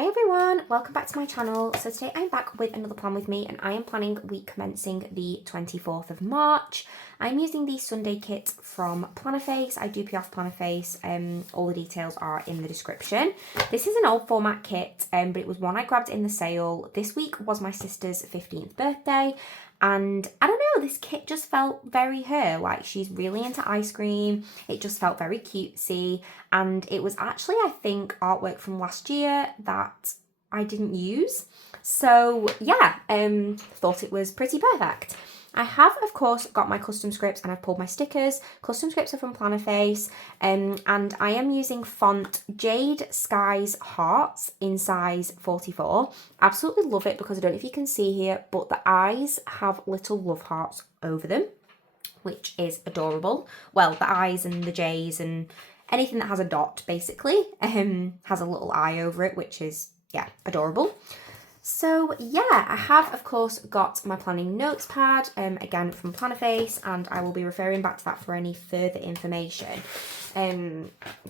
Hi everyone, welcome back to my channel. So today I'm back with another plan with me and I am planning week commencing the 24th of March. I'm using the Sundae kit from Plannerface. I do pee off Plannerface, all the details are in the description. This is an old format kit, but it was one I grabbed in the sale. This week was my sister's 15th birthday and I don't know, this kit just felt very her. Like, she's really into ice cream. It just felt very cutesy. And it was actually, I think, artwork from last year that I didn't use. So yeah, thought it was pretty perfect. I have, of course, got my custom scripts and I've pulled my stickers. Custom scripts are from Plannerface, and I am using font Jade Skies Hearts in size 44. Absolutely love it because I don't know if you can see here, but the eyes have little love hearts over them, which is adorable. Well, the eyes and the J's and anything that has a dot, basically, has a little eye over it, which is, yeah, adorable. So yeah, I have of course got my planning notes pad, again from Plannerface, and I will be referring back to that for any further information.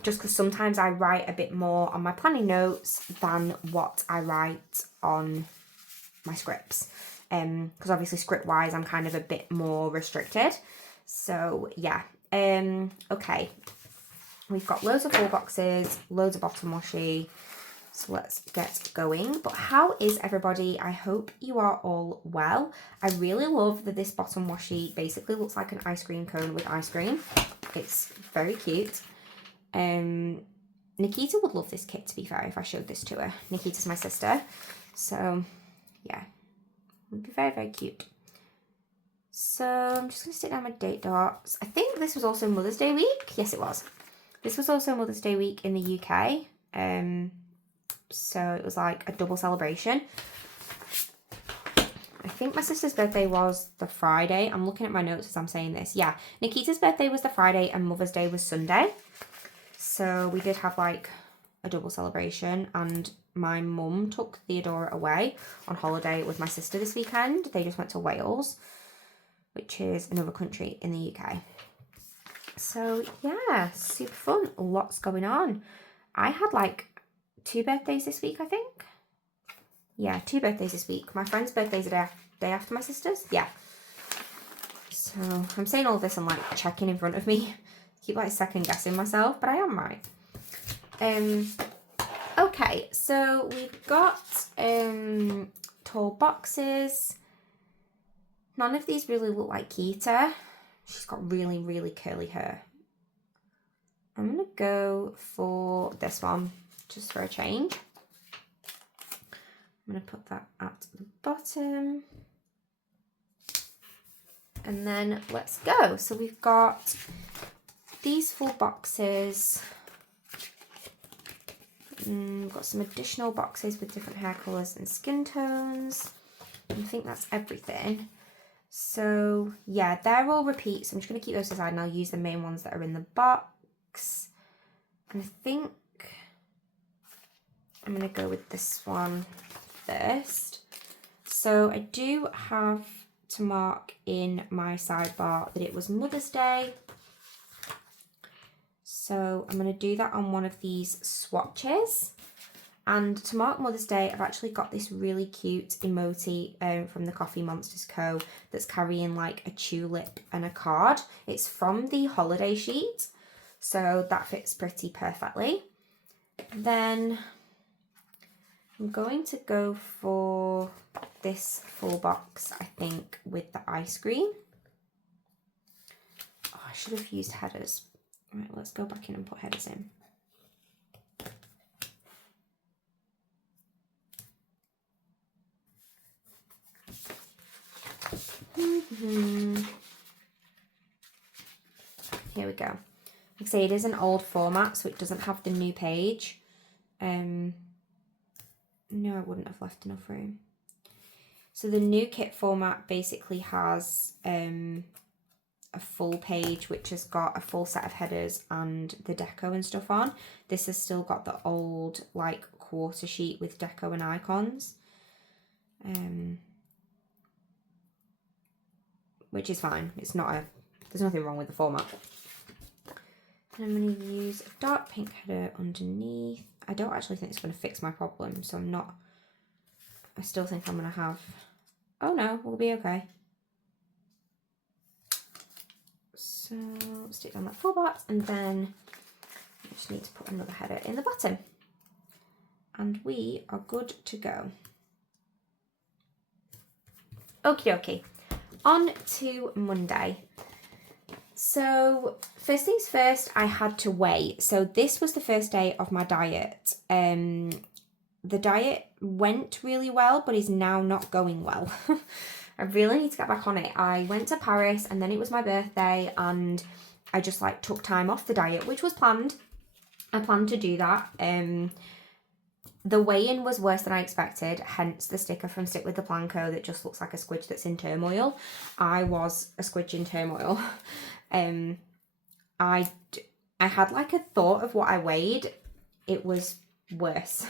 Just because sometimes I write a bit more on my planning notes than what I write on my scripts. Because obviously script wise I'm kind of a bit more restricted. So yeah, okay. We've got loads of full boxes, loads of bottom washi. So let's get going. But how is everybody? I hope you are all well. I really love that this bottom washi basically looks like an ice cream cone with ice cream. It's very cute. Nikita would love this kit, to be fair, if I showed this to her. Nikita's my sister. So yeah, it would be very, very cute. So I'm just going to stick down my date dots. I think this was also Mother's Day week. Yes, it was. This was also Mother's Day week in the UK. So it was like a double celebration. I think my sister's birthday was the Friday. I'm looking at my notes as I'm saying this. Yeah, Nikita's birthday was the Friday and Mother's Day was Sunday. So we did have like a double celebration, and my mum took Theodora away on holiday with my sister this weekend. They just went to Wales, which is another country in the UK. So yeah, super fun. Lots going on. I had like 2 birthdays this week, I think. Yeah, 2 birthdays this week. My friend's birthday's the day after my sister's. Yeah. So I'm saying all this and like checking in front of me. Keep like second guessing myself, but I am right. Okay, so we've got tall boxes. None of these really look like Kita. She's got really, really curly hair. I'm gonna go for this one, just for a change. I'm going to put that at the bottom. And then let's go. So we've got these 4 boxes. We've got some additional boxes with different hair colours and skin tones. I think that's everything. So yeah, they're all repeats. So I'm just going to keep those aside and I'll use the main ones that are in the box. And I think I'm going to go with this one first. So I do have to mark in my sidebar that it was Mother's Day. So I'm going to do that on one of these swatches. And to mark Mother's Day, I've actually got this really cute emoji from the Coffee Monsters Co. that's carrying like a tulip and a card. It's from the holiday sheet, so that fits pretty perfectly. Then I'm going to go for this full box, I think, with the ice cream. Oh, I should have used headers. Right, let's go back in and put headers in. Here we go. Like I say, it is an old format, so it doesn't have the new page. No, I wouldn't have left enough room. So the new kit format basically has a full page which has got a full set of headers and the deco and stuff on. This has still got the old like quarter sheet with deco and icons. Which is fine. It's not there's nothing wrong with the format. And I'm going to use a dark pink header underneath. I don't actually think it's going to fix my problem, so I still think I'm going to have, oh no, we'll be okay. So stick down that full box, and then I just need to put another header in the bottom. And we are good to go. Okie dokie, on to Monday. So first things first, I had to weigh. So this was the first day of my diet. The diet went really well, but is now not going well. I really need to get back on it. I went to Paris and then it was my birthday and I just like took time off the diet, which was planned. I planned to do that. The weigh-in was worse than I expected, hence the sticker from Stick With The Plan Co that just looks like a squidge that's in turmoil. I was a squidge in turmoil. I had like a thought of what I weighed. It was worse.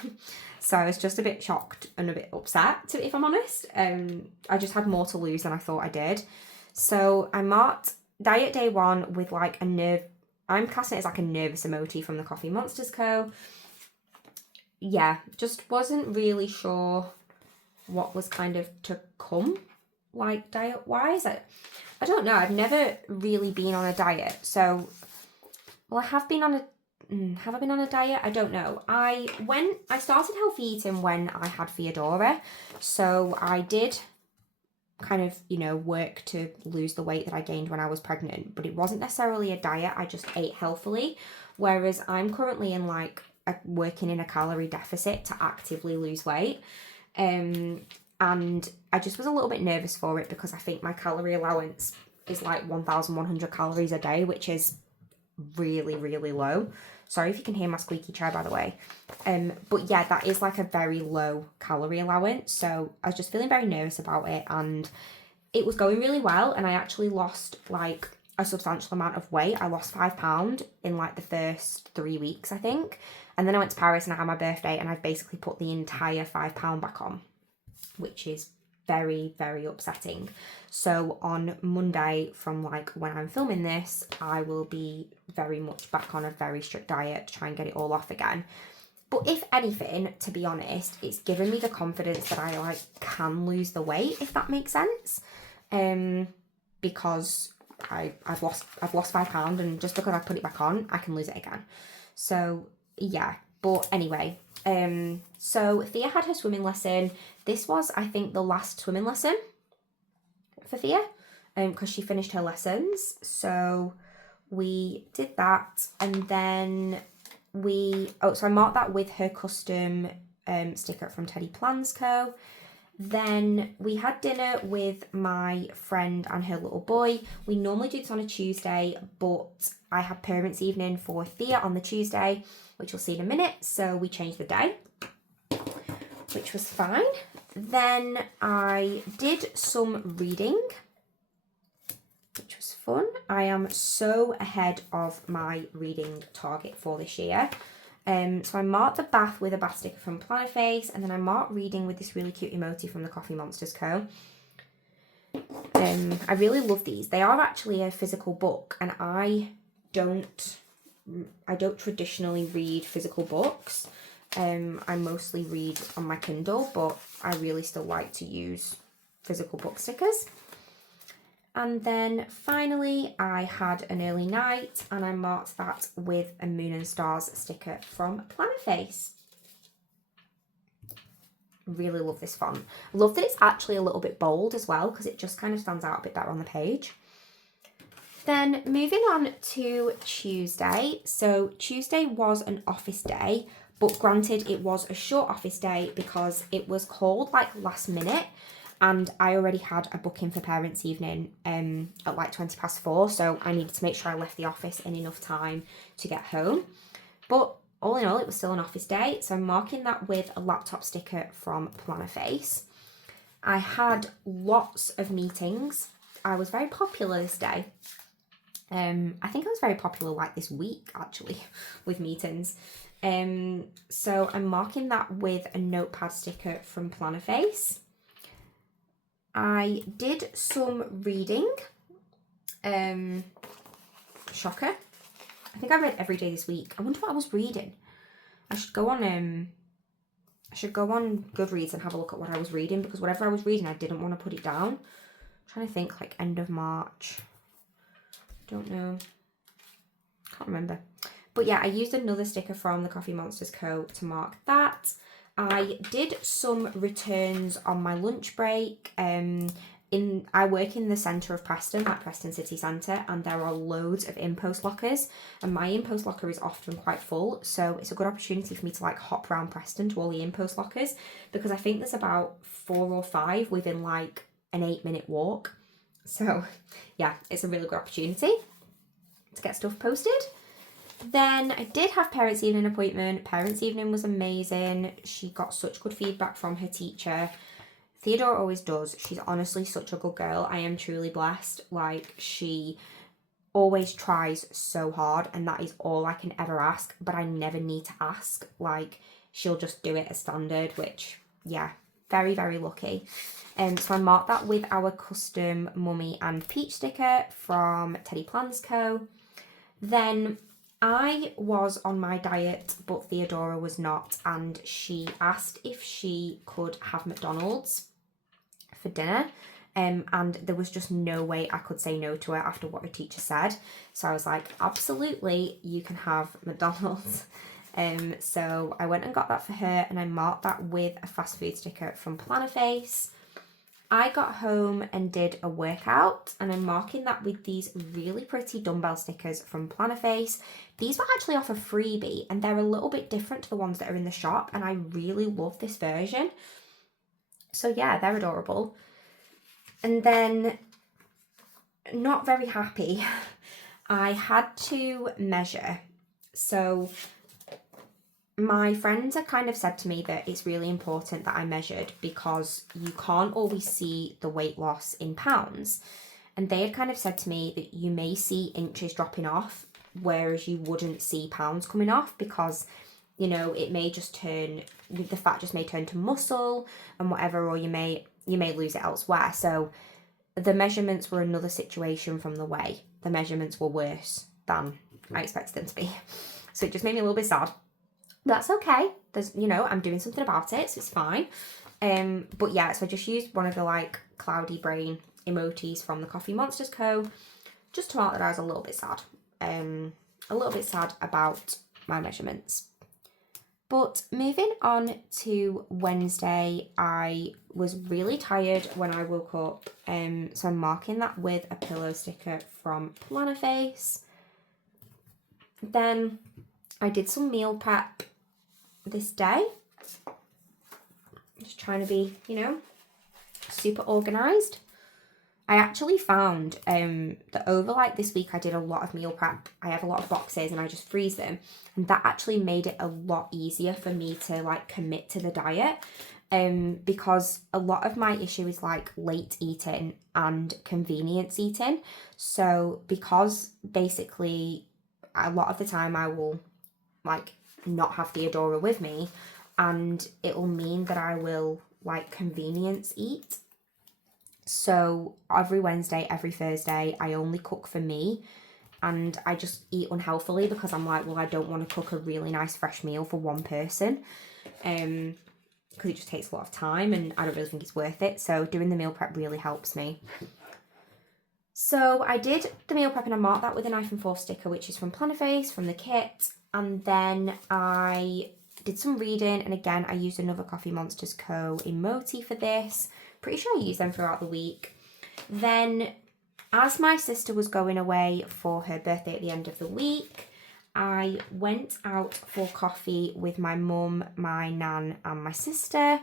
So I was just a bit shocked and a bit upset, if I'm honest. I just had more to lose than I thought I did. So I marked diet day 1 with like I'm casting it as like a nervous emoji from the Coffee Monsters Co. Yeah, just wasn't really sure what was kind of to come, like diet wise. I don't know, I've never really been on a diet. So, well, I have been on have I been on a diet? I don't know. I started healthy eating when I had Theodora. So I did kind of, you know, work to lose the weight that I gained when I was pregnant, but it wasn't necessarily a diet. I just ate healthily. Whereas I'm currently in like working in a calorie deficit to actively lose weight. And I just was a little bit nervous for it because I think my calorie allowance is like 1,100 calories a day, which is really, really low. Sorry if you can hear my squeaky chair, by the way. But yeah, that is like a very low calorie allowance. So I was just feeling very nervous about it, and it was going really well. And I actually lost like a substantial amount of weight. I lost 5 pounds in like the first 3 weeks, I think. And then I went to Paris and I had my birthday and I've basically put the entire 5 pound back on, which is very, very upsetting. So on Monday, from like when I'm filming this, I will be very much back on a very strict diet to try and get it all off again. But if anything, to be honest, it's given me the confidence that I like can lose the weight, if that makes sense. Because I've lost 5 pounds, and just because I put it back on, I can lose it again. So yeah, but anyway, so Thea had her swimming lesson. This was, I think, the last swimming lesson for Thea, because she finished her lessons. So we did that, and then so I marked that with her custom sticker from Teddy Plans Co. Then we had dinner with my friend and her little boy. We normally do this on a Tuesday, but I had parents' evening for Thea on the Tuesday, which you'll see in a minute. So we changed the day, which was fine. Then I did some reading, which was fun. I am so ahead of my reading target for this year. So I marked the bath with a bath sticker from Plannerface, and then I marked reading with this really cute emoji from the Coffee Monsters Co. I really love these. They are actually a physical book, and I don't traditionally read physical books. I mostly read on my Kindle, but I really still like to use physical book stickers. And then finally, I had an early night, and I marked that with a Moon and Stars sticker from Plannerface. Really love this font. Love that it's actually a little bit bold as well, because it just kind of stands out a bit better on the page. Then moving on to Tuesday. So Tuesday was an office day, but granted it was a short office day because it was called like last minute. And I already had a booking for parents' evening at like 4:20, so I needed to make sure I left the office in enough time to get home. But all in all, it was still an office day, so I'm marking that with a laptop sticker from Plannerface. I had lots of meetings. I was very popular this day. I think I was very popular like this week, actually, with meetings. So I'm marking that with a notepad sticker from Plannerface. I did some reading. Shocker. I think I read every day this week. I wonder what I was reading. I should go on Goodreads and have a look at what I was reading, because whatever I was reading, I didn't want to put it down. I'm trying to think, like end of March. Don't know. Can't remember. But yeah, I used another sticker from the Coffee Monsters Co. to mark that. I did some returns on my lunch break. I work in the centre of Preston, like Preston City Centre, and there are loads of in-post lockers, and my in-post locker is often quite full, so it's a good opportunity for me to like hop around Preston to all the in-post lockers, because I think there's about 4 or 5 within like an 8-minute walk. So yeah, it's a really good opportunity to get stuff posted. Then I did have parents' evening appointment. Parents' evening was amazing. She got such good feedback from her teacher. Theodora always does. She's honestly such a good girl. I am truly blessed. Like, she always tries so hard, and that is all I can ever ask, but I never need to ask. Like, she'll just do it as standard, which, yeah, very, very lucky. So I marked that with our custom mummy and peach sticker from Teddy Plans Co. Then I was on my diet, but Theodora was not, and she asked if she could have McDonald's for dinner, and there was just no way I could say no to her after what her teacher said. So I was like, absolutely, you can have McDonald's. So I went and got that for her, and I marked that with a fast food sticker from Plannerface. I got home and did a workout, and I'm marking that with these really pretty dumbbell stickers from Plannerface. These were actually off a freebie, and they're a little bit different to the ones that are in the shop, and I really love this version. So yeah, they're adorable. And then, not very happy, I had to measure. So my friends had kind of said to me that it's really important that I measured, because you can't always see the weight loss in pounds. And they had kind of said to me that you may see inches dropping off, whereas you wouldn't see pounds coming off, because, you know, it may just turn, the fat just may turn to muscle and whatever, or you may lose it elsewhere. So the measurements were another situation from the weigh. The measurements were worse than I expected them to be. So it just made me a little bit sad. That's okay. There's, you know, I'm doing something about it, so it's fine. But yeah, so I just used one of the like cloudy brain emojis from the Coffee Monsters Co. just to mark that I was a little bit sad. A little bit sad about my measurements. But moving on to Wednesday, I was really tired when I woke up. So I'm marking that with a pillow sticker from Plannerface. Then I did some meal prep this day. Just trying to be, you know, super organised. I actually found that over like this week I did a lot of meal prep. I have a lot of boxes and I just freeze them. And that actually made it a lot easier for me to like commit to the diet. Because a lot of my issue is like late eating and convenience eating. So because basically a lot of the time I will like not have Theodora with me, and it will mean that I will like convenience eat. So every Wednesday, every Thursday, I only cook for me, and I just eat unhealthily because I'm like, well, I don't want to cook a really nice fresh meal for one person, because it just takes a lot of time and I don't really think it's worth it. So doing the meal prep really helps me. So I did the meal prep and I marked that with a knife and fork sticker, which is from Plannerface, from the kit. And then I did some reading, and again, I used another Coffee Monsters Co. emoji for this. Pretty sure I used them throughout the week. Then, as my sister was going away for her birthday at the end of the week, I went out for coffee with my mum, my nan, and my sister.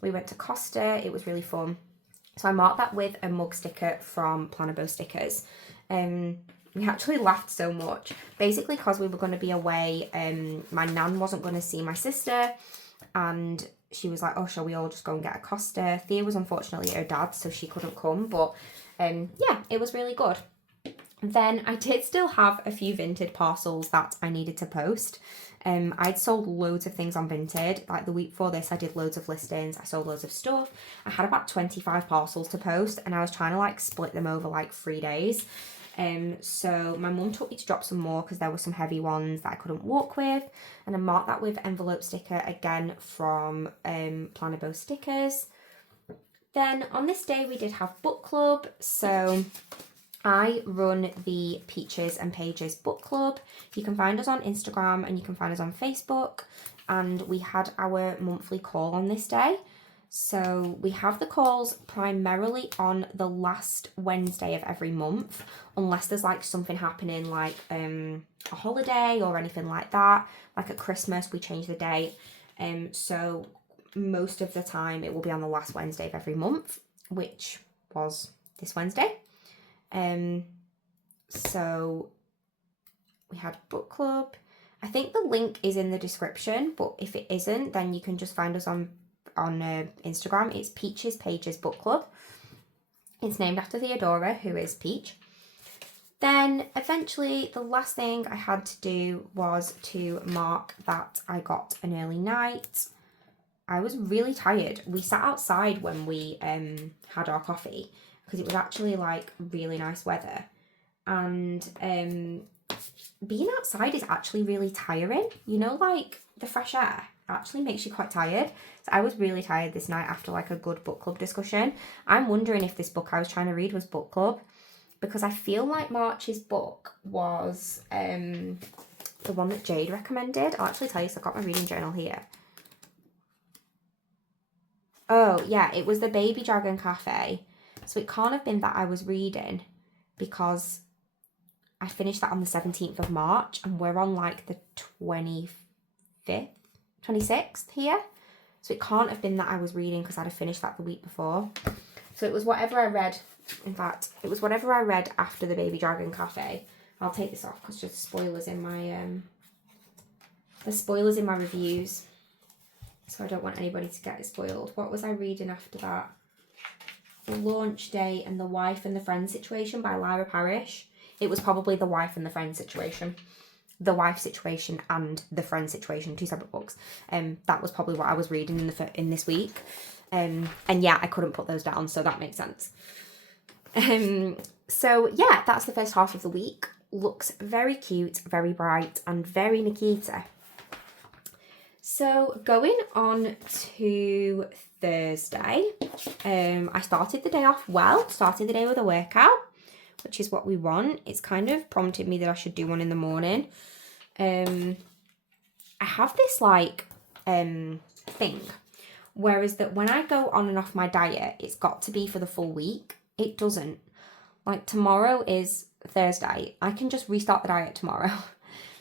We went to Costa. It was really fun. So I marked that with a mug sticker from Plannerface stickers. We actually laughed so much. Basically, because we were going to be away, my nan wasn't going to see my sister, and she was like, oh, shall we all just go and get a Costa? Thea was unfortunately at her dad's, so she couldn't come, but yeah, it was really good. Then I did still have a few Vinted parcels that I needed to post. I'd sold loads of things on Vinted. Like the week before this, I did loads of listings. I sold loads of stuff. I had about 25 parcels to post, and I was trying to like split them over like 3 days. So my mum took me to drop some more because there were some heavy ones that I couldn't walk with, and I marked that with envelope sticker again from Planner Bow Stickers. Then on this day we did have book club, so I run the Peaches and Pages book club. You can find us on Instagram and you can find us on Facebook, and we had our monthly call on this day. So we have the calls primarily on the last Wednesday of every month, unless there's like something happening like a holiday or anything like that. Like at Christmas we change the date. So most of the time it will be on the last Wednesday of every month, which was this Wednesday. So we had book club. I think the link is in the description, but if it isn't, then you can just find us on Instagram. It's Peaches Pages Book Club. It's named after Theodora, who is Peach. Then eventually the last thing I had to do was to mark that I got an early night. I was really tired. We sat outside when we had our coffee because it was actually like really nice weather, and being outside is actually really tiring. You know, like the fresh air actually makes you quite tired. So I was really tired this night after like a good book club discussion. I'm wondering if this book I was trying to read was book club, because I feel like March's book was the one that Jade recommended. I'll actually tell you, so I've got my reading journal here. Oh yeah, it was the Baby Dragon Cafe. So it can't have been that I was reading, because I finished that on the 17th of March and we're on like the 25th, 26th here. So it can't have been that I was reading, because I'd have finished that the week before. So it was whatever I read. In fact, it was whatever I read after the Baby Dragon Cafe. I'll take this off because just spoilers in my there's spoilers in my reviews, so I don't want anybody to get it spoiled. What was I reading after that? The Launch Day and the Wife and the Friend Situation by Lyra Parrish. It was probably The Wife and the Friend Situation. The Wife Situation and the Friend Situation, 2 separate books. That was probably what I was reading in this week. And yeah, I couldn't put those down, so that makes sense. So yeah, that's the first half of the week. Looks very cute, very bright, and very Nikita. So going on to Thursday, I started the day off well. Started the day with a workout, which is what we want. It's kind of prompted me that I should do one in the morning. I have this like thing, whereas that when I go on and off my diet, it's got to be for the full week. It doesn't. Like tomorrow is Thursday. I can just restart the diet tomorrow.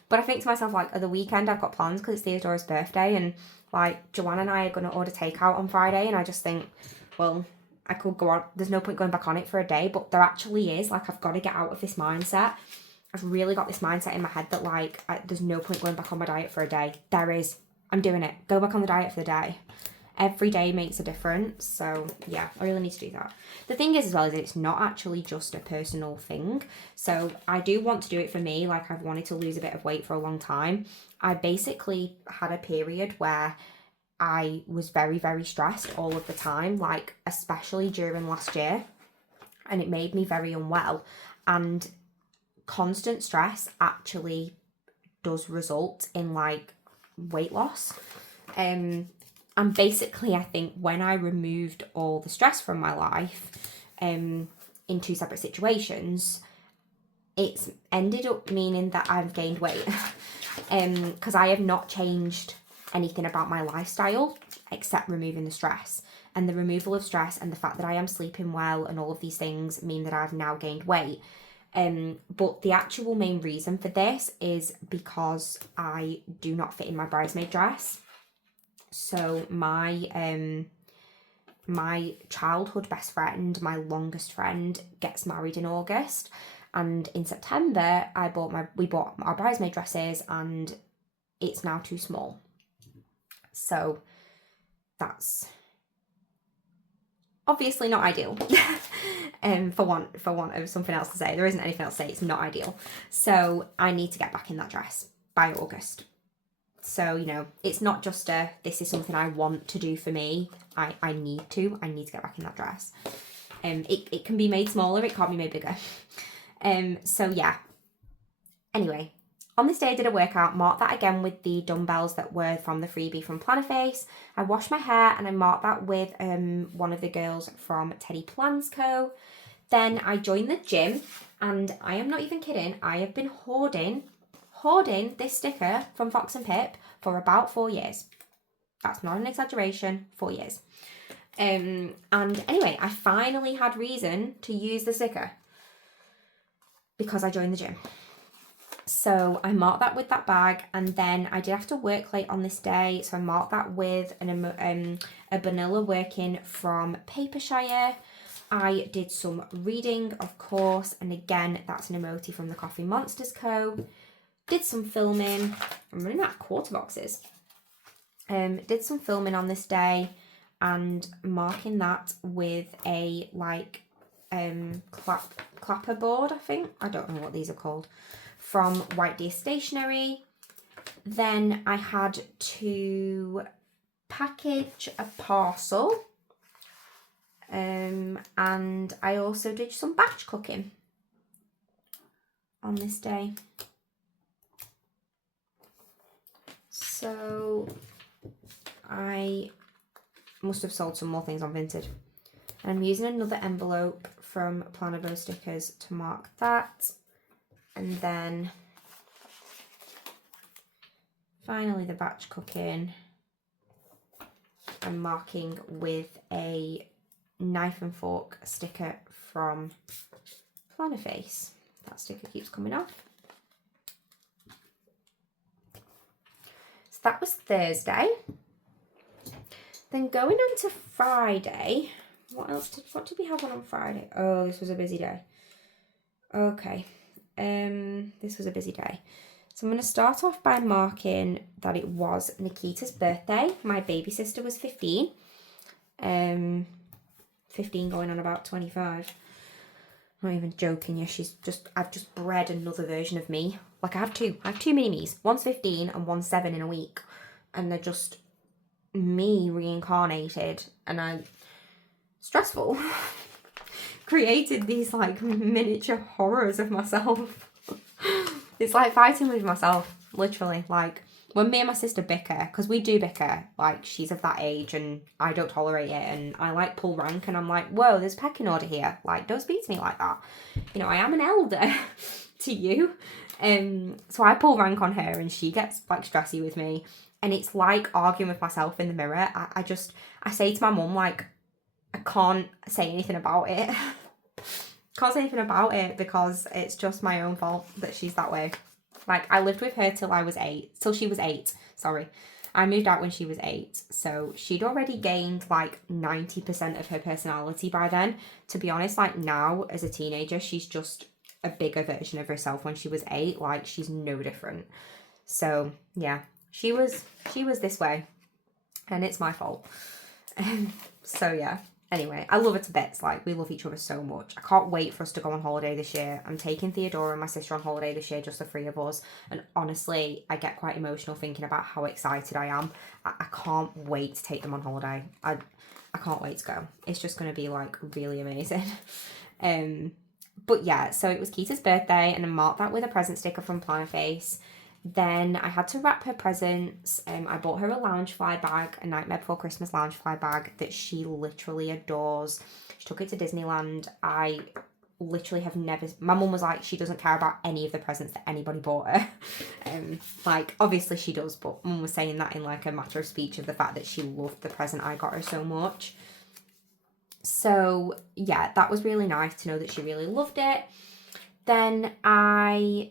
But I think to myself, like, at the weekend I've got plans because it's Theodora's birthday, and like Joanna and I are going to order takeout on Friday, and I just think, well, I could go on. There's no point going back on it for a day, but there actually is. Like, I've got to get out of this mindset. I've really got this mindset in my head that like there's no point going back on my diet for a day. There is. I'm doing it. Go back on the diet for the day. Every day makes a difference. So yeah, I really need to do that. The thing is as well is it's not actually just a personal thing. So I do want to do it for me. Like, I've wanted to lose a bit of weight for a long time. I basically had a period where I was very, very stressed all of the time, like especially during last year, and it made me very unwell. And constant stress actually does result in like weight loss. And basically, I think when I removed all the stress from my life, in 2 separate situations, it's ended up meaning that I've gained weight. Because I have not changed anything about my lifestyle except removing the stress. And the removal of stress and the fact that I am sleeping well and all of these things mean that I've now gained weight. But the actual main reason for this is because I do not fit in my bridesmaid dress. So my childhood best friend, my longest friend, gets married in August, and in September we bought our bridesmaid dresses, and it's now too small. So that's obviously not ideal. For want of something else to say. There isn't anything else to say. It's not ideal. So I need to get back in that dress by August. So, you know, it's not just this is something I want to do for me. I need to get back in that dress. It can be made smaller, it can't be made bigger. So yeah. Anyway, on this day I did a workout, marked that again with the dumbbells that were from the freebie from Plannerface. I washed my hair and I marked that with one of the girls from Teddy Plans Co. Then I joined the gym, and I am not even kidding, I have been hoarding this sticker from Fox and Pip for about 4 years. That's not an exaggeration, 4 years. And anyway, I finally had reason to use the sticker because I joined the gym. So I marked that with that bag, and then I did have to work late on this day, so I marked that with a vanilla working from Papershire. I did some reading, of course, and again, that's an emoji from the Coffee Monsters Co. Did some filming. I'm running out of quarter boxes. Did some filming on this day, and marking that with a clapper board, I think. I don't know what these are called. From White Deer Stationery. Then I had to package a parcel. And I also did some batch cooking on this day. So I must have sold some more things on Vinted. And I'm using another envelope from Plannerface stickers to mark that. And then finally the batch cooking, I'm marking with a knife and fork sticker from Plannerface. That sticker keeps coming off. So that was Thursday. Then going on to Friday, what did we have on Friday? Oh, this was a busy day. Okay. This was a busy day. So I'm going to start off by marking that it was Nikita's birthday. My baby sister was 15. 15 going on about 25. Not even joking you. I've just bred another version of me. Like I have two mini-me's. One's 15 and one's 7 in a week. And they're just me reincarnated. And I'm stressful. Created these like miniature horrors of myself. It's like fighting with myself, literally. Like when me and my sister bicker, because we do bicker, like she's of that age and I don't tolerate it, and I like pull rank and I'm like, whoa, there's pecking order here, like don't speak to me like that, you know, I am an elder to you. So I pull rank on her and she gets like stressy with me, and it's like arguing with myself in the mirror. I say to my mum, like, I can't say anything about it. Can't say anything about it because it's just my own fault that she's that way. Like, I lived with her till she was 8, sorry. I moved out when she was 8, so she'd already gained like 90% of her personality by then. To be honest, like now as a teenager, she's just a bigger version of herself. When she was 8, like she's no different. So yeah, she was this way, and it's my fault. So yeah. Anyway, I love her to bits. Like, we love each other so much. I can't wait for us to go on holiday this year. I'm taking Theodora and my sister on holiday this year, just the 3 of us. And honestly, I get quite emotional thinking about how excited I am. I can't wait to take them on holiday. I can't wait to go. It's just going to be, like, really amazing. But yeah, so it was Kita's birthday, and I marked that with a present sticker from Plannerface. Then I had to wrap her presents. I bought her a Loungefly bag, a Nightmare Before Christmas Loungefly bag that she literally adores. She took it to Disneyland. I literally have never... My mum was like, she doesn't care about any of the presents that anybody bought her. Like, obviously she does, but mum was saying that in like a matter of speech of the fact that she loved the present I got her so much. So yeah, that was really nice to know that she really loved it. Then I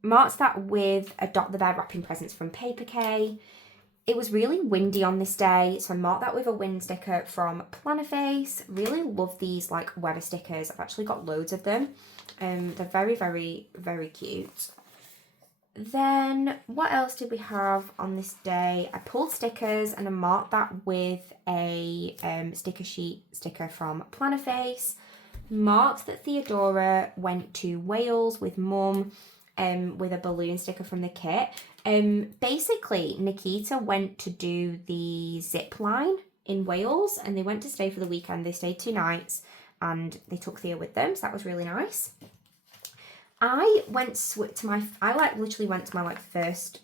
marked that with a Dot the Bear wrapping presents from Paper K. It was really windy on this day, so I marked that with a wind sticker from Plannerface. Really love these like weather stickers. I've actually got loads of them. They're very, very, very cute. Then what else did we have on this day? I pulled stickers and I marked that with a sticker sheet sticker from Plannerface. Marked that Theodora went to Wales with Mum. With a balloon sticker from the kit. Basically, Nikita went to do the zip line in Wales, and they went to stay for the weekend. They stayed 2 nights, and they took Thea with them, so that was really nice. I literally went to my like first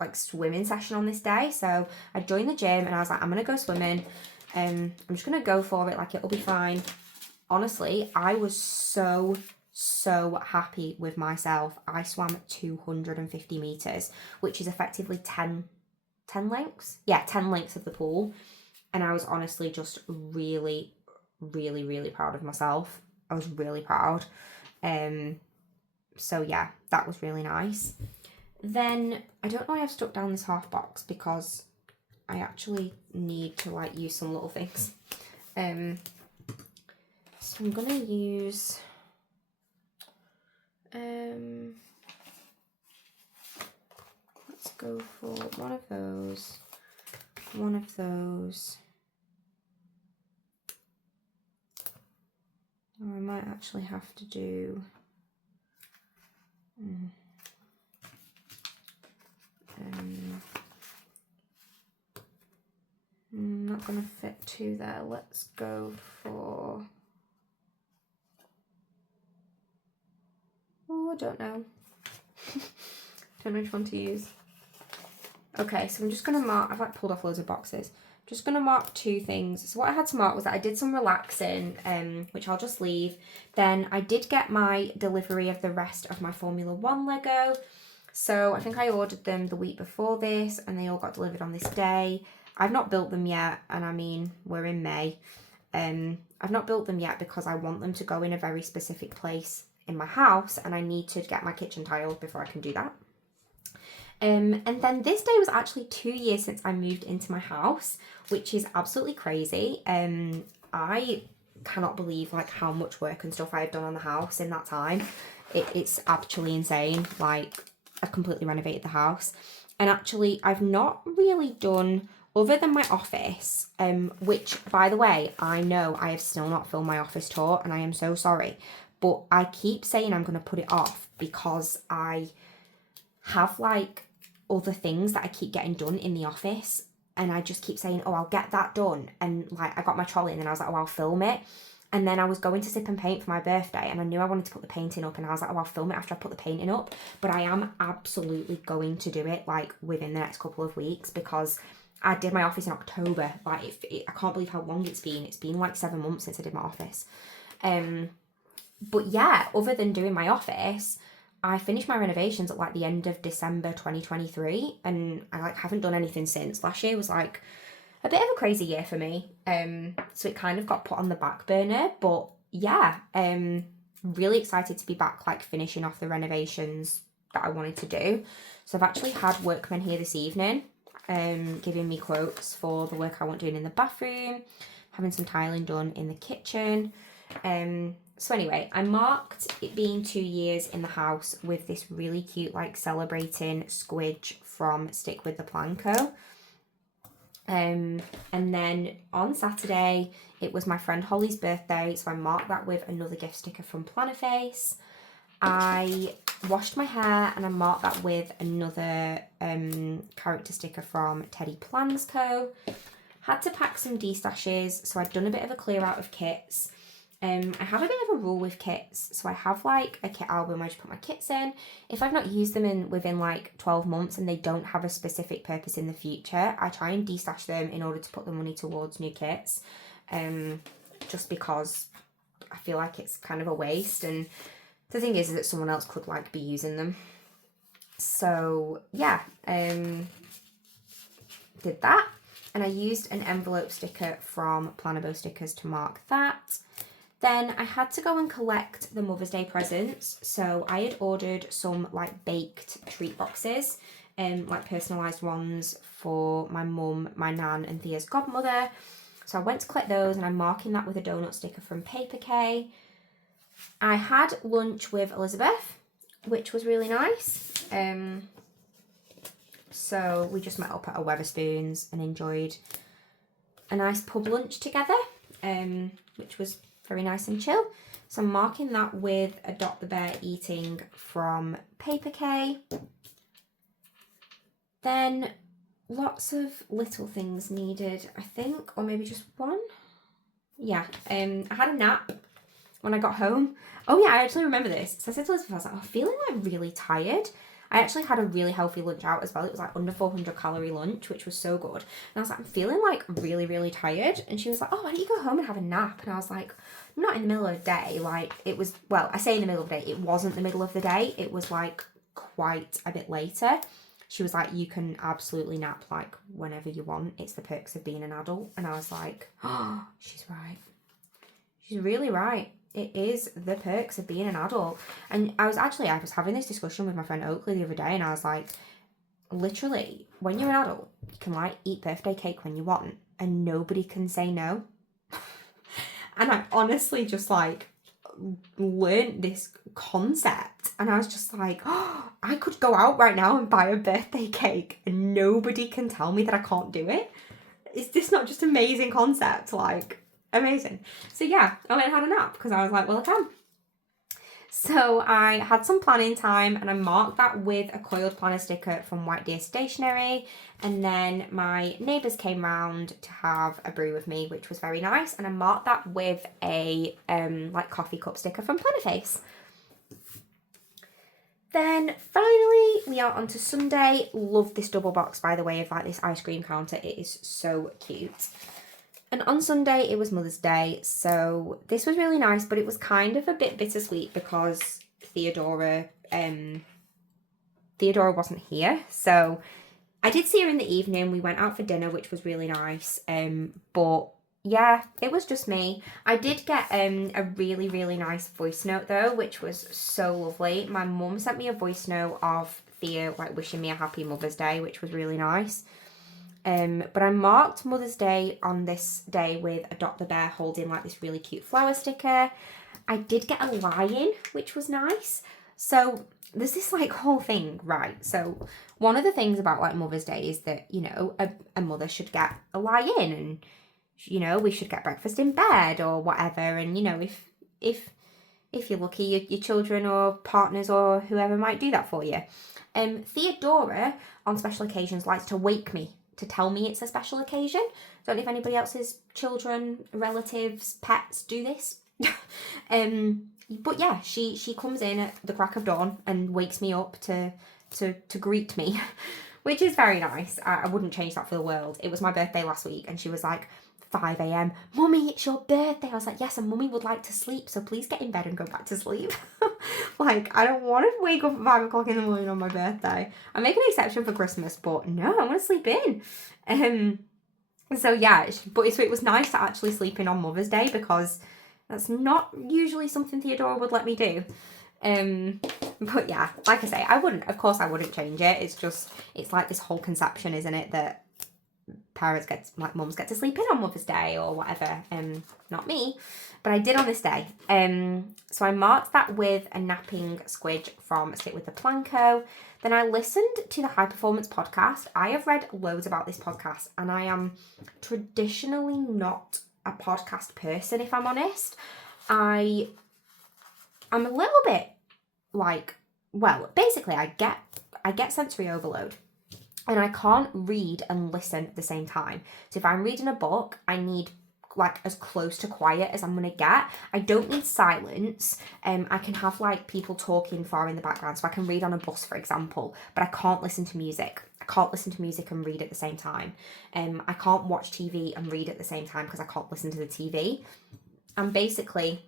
like swimming session on this day. So I joined the gym and I was like, I'm gonna go swimming. I'm just gonna go for it, like it'll be fine. Honestly, I was so happy with myself. I swam 250 meters, which is effectively 10 lengths. Yeah, 10 lengths of the pool. And I was honestly just really proud of myself. I was really proud. So yeah, that was really nice. Then I don't know why I've stuck down this half box, because I actually need to like use some little things. So I'm gonna use let's go for one of those, or I might actually have to do not gonna fit two there. Let's go for, oh, I don't know. Don't know which one to use. Okay, so I'm just gonna mark, I've like pulled off loads of boxes. Just gonna mark two things. So what I had to mark was that I did some relaxing, which I'll just leave. Then I did get my delivery of the rest of my Formula One Lego. So I think I ordered them the week before this and they all got delivered on this day. I've not built them yet, and I mean, we're in May. I've not built them yet because I want them to go in a very specific place in my house, and I need to get my kitchen tiled before I can do that. And then this day was actually 2 years since I moved into my house, which is absolutely crazy. I cannot believe like how much work and stuff I have done on the house in that time. It's actually insane. Like, I've completely renovated the house, and actually I've not really done, other than my office, which, by the way, I know I have still not filmed my office tour, and I am so sorry, but I keep saying I'm going to put it off because I have like other things that I keep getting done in the office, and I just keep saying, oh, I'll get that done, and like I got my trolley and then I was like, oh, I'll film it. And then I was going to sip and paint for my birthday, and I knew I wanted to put the painting up, and I was like, oh, I'll film it after I put the painting up. But I am absolutely going to do it like within the next couple of weeks, because I did my office in October. Like, I can't believe how long it's been. It's been like 7 months since I did my office. But yeah, other than doing my office, I finished my renovations at like the end of December 2023, and I like haven't done anything since. Last year was like a bit of a crazy year for me, so it kind of got put on the back burner. But yeah, really excited to be back, like finishing off the renovations that I wanted to do. So I've actually had workmen here this evening, giving me quotes for the work I want doing in the bathroom, having some tiling done in the kitchen. So anyway, I marked it being 2 years in the house with this really cute like celebrating squidge from Stick With The Plan Co. And then on Saturday, it was my friend Holly's birthday, so I marked that with another gift sticker from Plannerface. I washed my hair and I marked that with another character sticker from Teddy Plans Co. Had to pack some destashes, so I'd done a bit of a clear out of kits. I have a bit of a rule with kits, so I have like a kit album I just put my kits in. If I've not used them within like 12 months and they don't have a specific purpose in the future, I try and destash them in order to put the money towards new kits, just because I feel like it's kind of a waste, and the thing is that someone else could like be using them. So yeah, did that, and I used an envelope sticker from Plannerface stickers to mark that. Then I had to go and collect the Mother's Day presents. So I had ordered some like baked treat boxes, like personalised ones for my mum, my nan and Thea's godmother. So I went to collect those, and I'm marking that with a donut sticker from Paper K. I had lunch with Elizabeth, which was really nice. So we just met up at a Wetherspoons and enjoyed a nice pub lunch together, which was very nice and chill. So I'm marking that with a Dot the Bear Eating from Paper K. Then lots of little things needed, I think, or maybe just one. Yeah, I had a nap. when I got home. Oh yeah, I actually remember this. So I said to Elizabeth, I was like, I'm feeling like really tired. I actually had a really healthy lunch out as well. It was like under 400 calorie lunch, which was so good. And I was like, I'm feeling like really, really tired. And she was like, oh, why don't you go home and have a nap? And I was like, not in the middle of the day. Like it was, well, I say in the middle of the day, it wasn't the middle of the day. It was like quite a bit later. She was like, you can absolutely nap like whenever you want. It's the perks of being an adult. And I was like, oh, she's right. She's really right. It is the perks of being an adult. And I was having this discussion with my friend Oakley the other day, and I was like, literally, when you're an adult, you can like eat birthday cake when you want, and nobody can say no. And I honestly just like learned this concept, and I was just like, oh, I could go out right now and buy a birthday cake and nobody can tell me that I can't do it. Is this not just amazing concept? Like, amazing. So yeah, I went and had a nap because I was like, well, I can. So I had some planning time and I marked that with a coiled planner sticker from White Deer Stationery. And then my neighbours came round to have a brew with me, which was very nice. And I marked that with a like coffee cup sticker from Plannerface. Then finally we are on to Sundae. Love this double box, by the way, of like this ice cream counter. It is so cute. And on Sunday, it was Mother's Day, so this was really nice, but it was kind of a bit bittersweet because Theodora wasn't here. So I did see her in the evening. We went out for dinner, which was really nice. But yeah, it was just me. I did get a really, really nice voice note though, which was so lovely. My mum sent me a voice note of Theo like wishing me a happy Mother's Day, which was really nice. But I marked Mother's Day on this day with a Dr. Bear holding like this really cute flower sticker. I did get a lion, which was nice. So there's this like whole thing, right? So one of the things about like Mother's Day is that, you know, a mother should get a lion and, you know, we should get breakfast in bed or whatever. And, you know, if you're lucky, your children or partners or whoever might do that for you. Theodora, on special occasions, likes to wake me to tell me it's a special occasion. Don't know if anybody else's children, relatives, pets do this. But yeah, she comes in at the crack of dawn and wakes me up to greet me, which is very nice. I wouldn't change that for the world. It was my birthday last week and she was like, 5 a.m. Mummy, it's your birthday. I was like, yes, and Mummy would like to sleep, so please get in bed and go back to sleep. Like, I don't want to wake up at 5 o'clock in the morning on my birthday. I make an exception for Christmas, but no, I want to sleep in. So yeah, but it was nice to actually sleep in on Mother's Day because that's not usually something Theodora would let me do. But yeah, like I say, I wouldn't change it. It's like this whole conception, isn't it, that mums get to sleep in on Mother's Day or whatever. Not me, but I did on this day. So I marked that with a napping squidge from Sit With The Planko. Then I listened to the High Performance podcast. I have read loads about this podcast and I am traditionally not a podcast person, if I'm honest. I'm a little bit like, well, basically I get sensory overload. And I can't read and listen at the same time. So if I'm reading a book, I need like as close to quiet as I'm going to get. I don't need silence. I can have like people talking far in the background. So I can read on a bus, for example, but I can't listen to music. I can't listen to music and read at the same time. I can't watch TV and read at the same time because I can't listen to the TV. And basically,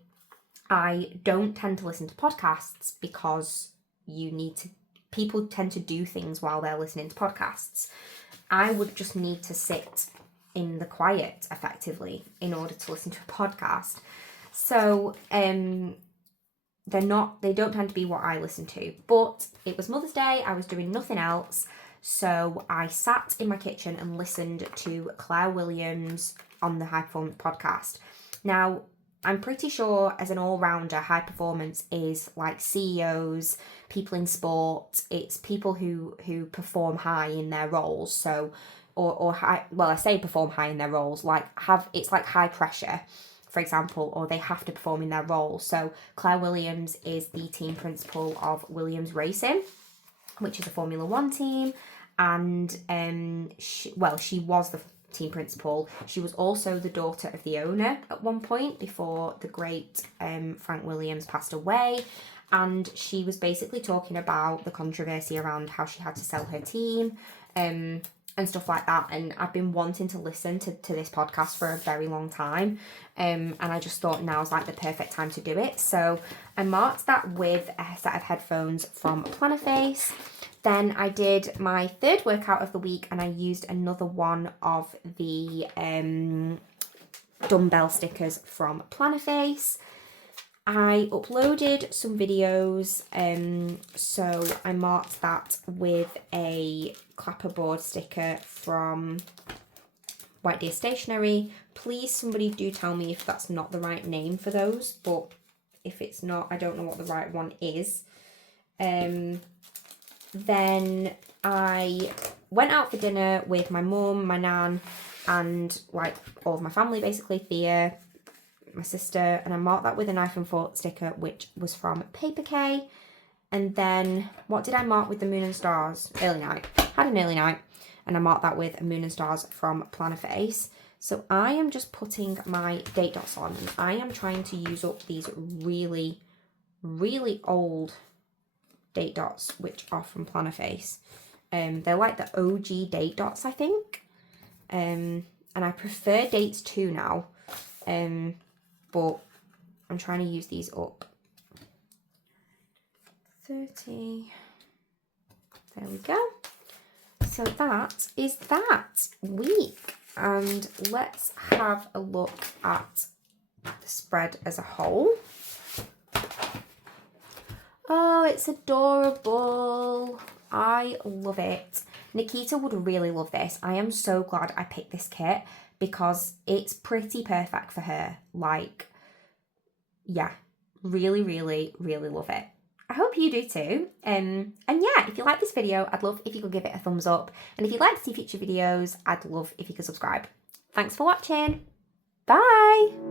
I don't tend to listen to podcasts because people tend to do things while they're listening to podcasts. I would just need to sit in the quiet effectively in order to listen to a podcast. So they don't tend to be what I listen to. But it was Mother's Day, I was doing nothing else. So I sat in my kitchen and listened to Claire Williams on the High Performance podcast. Now, I'm pretty sure as an all-rounder, high performance is like CEOs, people in sport. It's people who perform high in their roles. So, or high, well, I say perform high in their roles, it's like high pressure, for example, or they have to perform in their role. So Claire Williams is the team principal of Williams Racing, which is a Formula One team. And she was team principal. She was also the daughter of the owner at one point before the great Frank Williams passed away. And she was basically talking about the controversy around how she had to sell her team and stuff like that. And I've been wanting to listen to this podcast for a very long time. And I just thought now's like the perfect time to do it. So I marked that with a set of headphones from Plannerface. Then I did my third workout of the week and I used another one of the dumbbell stickers from Plannerface. I uploaded some videos, so I marked that with a clapperboard sticker from White Deer Stationery. Please, somebody do tell me if that's not the right name for those, but if it's not, I don't know what the right one is. Then I went out for dinner with my mum, my nan, and like all of my family, basically, Thea, my sister, and I marked that with a knife and fork sticker, which was from Paper K. And then what did I mark with the moon and stars? Early night. Had an early night, and I marked that with a moon and stars from Plannerface. So I am just putting my date dots on, and I am trying to use up these really, really old date dots, which are from Plannerface. They're like the OG date dots, I think. And I prefer dates 2 now. But I'm trying to use these up. 30. There we go. So that is that week. And let's have a look at the spread as a whole. Oh, it's adorable. I love it. Nikita would really love this. I am so glad I picked this kit because it's pretty perfect for her. Like, yeah, really, really, really love it. I hope you do too. And yeah, if you like this video, I'd love if you could give it a thumbs up. And if you'd like to see future videos, I'd love if you could subscribe. Thanks for watching. Bye.